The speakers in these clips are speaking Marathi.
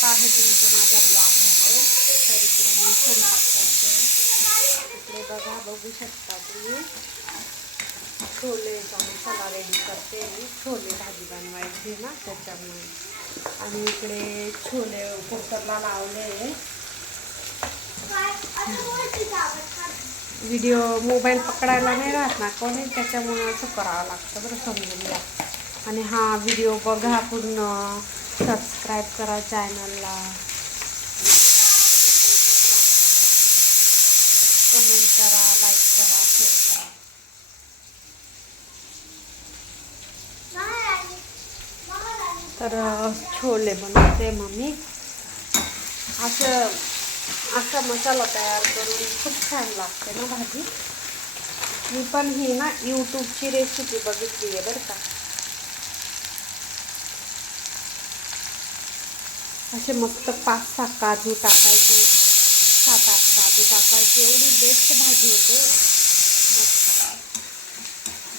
स्वागत आहे तुमचं माझ्या ब्लॉगमध्ये. तर इकडे मी स्वयंपाक करते. इकडे बघू शकता तुम्ही छोलेचा मसाला रेडी करते. छोले भाजी बनवायची ना त्याच्यामुळे. आणि इकडे छोले कुकरला लावले. व्हिडिओ मोबाईल पकडायला नाही राहत ना कोणी, त्याच्यामुळे असं करावं लागतं बरं, समजून घ्या. आणि हा व्हिडिओ बघा पूर्ण, सबस्क्राईब करा चॅनलला, कमेंट करा, लाईक करा, शेअर करा. तर छोले बनवते मम्मी. असा मसाला तयार करून खूप छान लागते ना भाजी. मी पण ही ना यूट्यूबची रेसिपी बघितली आहे बरं का. असे मस्त 5-6 काजू टाकायचे, 7-8 काजू टाकायचे, एवढी बेस्ट भाजी होते.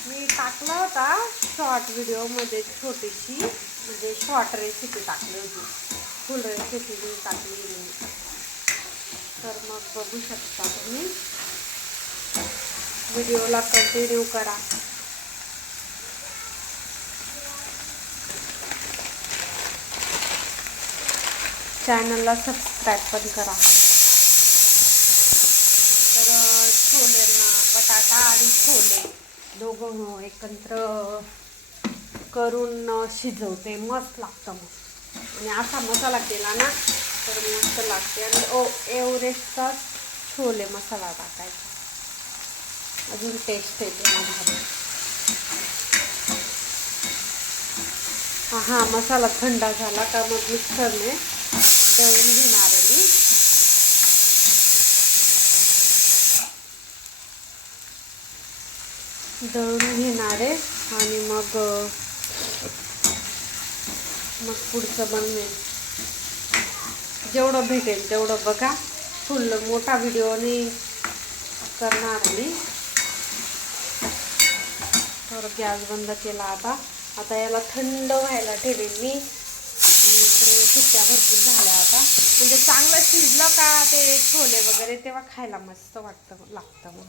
मी टाकला होता शॉर्ट व्हिडिओमध्ये, छोटीशी म्हणजे शॉर्ट रेसिपी टाकली होती, फुल रेसिपी मी टाकली नाही. तर मग बघू शकता तुम्ही, व्हिडिओला कंटिन्यू करा. चॅनलला सबस्क्राईब पण करा. तर छोलेंना बटाटा आणि छोले दोघं एकत्र करून शिजवते, मस्त लागतं मग. आणि असा मसाला केला ना तर मस्त लागते. आणि एव्हरेस्टचा छोले मसाला टाकायचा, अजून टेस्ट येते माझ्या. हा मसाला थंड झाला का मग मिक्सरने दळून घेणार आहे मी. दळून घेणार आहे आणि मग पुढचं बनवेल. जेवढं भेटेल तेवढं बघा, फुल मोठा व्हिडिओ नाही करणार मी. तर गॅस बंद केला. आता याला थंड व्हायला ठेवेल मी. इकडे सुट्ट्या भरपूर झाल्या आता, म्हणजे चांगलं शिजलं का ते छोले वगैरे तेव्हा खायला मस्त लागतं मग.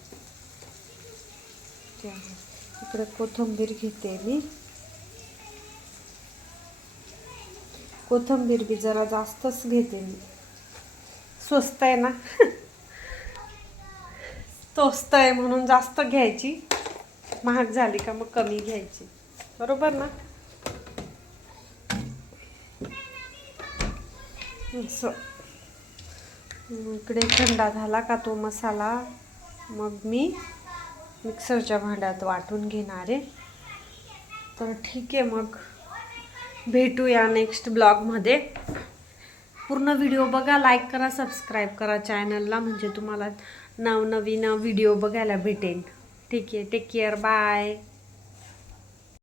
इकडे कोथिंबीर घेते मी. कोथिंबीर बी जरा जास्तच घेते मी, स्वस्त आहे ना. स्वस्त आहे म्हणून जास्त घ्यायची, महाग झाली का मग कमी घ्यायची, बरोबर ना. इकडे थंडा झाला का तो मसाला मग मी मिक्सरच्या भांड्यात वाटून घेणार आहे. तर ठीक आहे, मग भेटूया नेक्स्ट ब्लॉगमध्ये. पूर्ण व्हिडिओ बघा, लाईक करा, सबस्क्राईब करा चॅनलला, म्हणजे तुम्हाला नवनवीन व्हिडिओ बघायला भेटेल. ठीक आहे, टेक केअर, बाय.